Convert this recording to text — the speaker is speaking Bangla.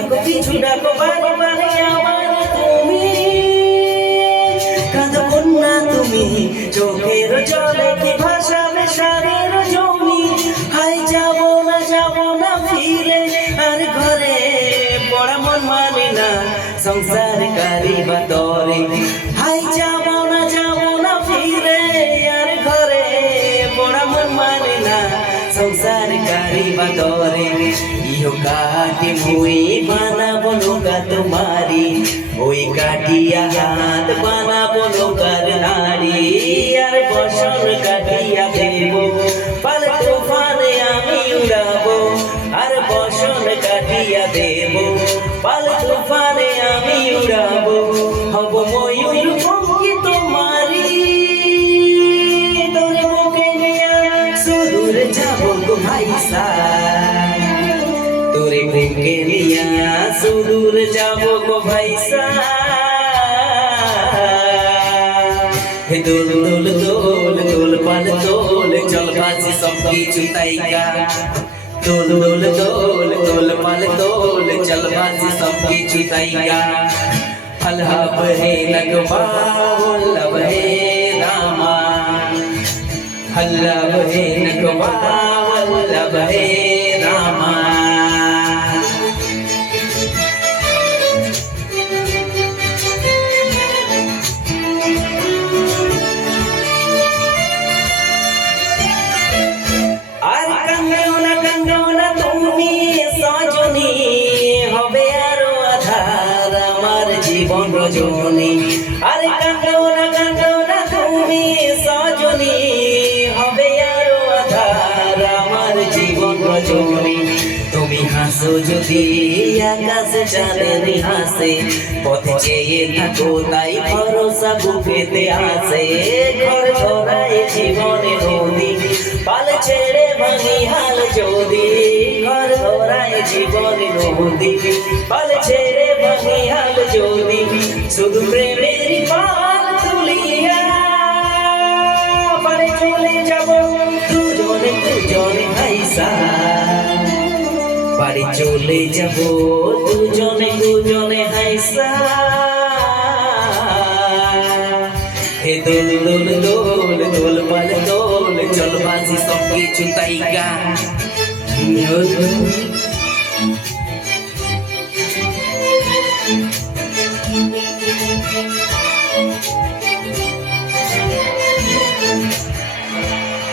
ডাকো পিছু ডাকো বারে বারে আমার তুমি কাঁদবো না তুমি চোখের জলে কি ভাসাবে সারের জমি হাই যাবো না ফিরে আর ঘরে পড়া মন মানে না সংসার কারি বাতরে হাই যাবো না ফিরে আর ঘরে পড়া মন মানে না সংসার কারি বাতরে ইহো কাটি মুই বানাবো নৌকা তোমারি ওই কাটিয়া হাত বানাবো নৌকার নারী আর বসন কাটিয়া দেব পাল তুফানে আমি উড়াবো আর বসন কাটিয়া দেব পাল তুফানে আমি উড়াবো হব ময়ূর পঙ্খী তোমারি তোরে বুকে নিয়া সুদূর যাবো গো ভাইসা তোরে বুকে নিয়া সুদূর যাবো গো ভাইসা হে দোল দোল দোল দোল পাল দোল চল বাজি সব কিছু তাইকা দোল দোল দোল দোল পাল দোল চল বাজি সব কিছু তাইকা আল্লাহ হে লগবা वल्लभ हे रामा अल्लाह हे लगवा वल्लभ हे रामा জীবন রজনী আরে কাঁদো না তুমি সজনী হবে আরো আধার আমার জীবন রজনী তুমি হাসো যদি আকাশে চাঁদের হাসে পথে চেয়ে থাকো তাই ভরসা বুকেতে আসে ঘর ধরায় জীবনে নদী পাল ছেড়ে ভাঙি হাল যদি ঘর ধরায় জীবনে নদী পাল ছেড়ে ভাঙি হাল যদি শুধু প্রেমের পাল তুলিয়া পারে চলে যাব দুজনে ভাইসা পারে চলে যাব দুজনে হাইসা হে দোল দোল দোল দোল পাল দোল চল বাজি সব কিছু তাইকা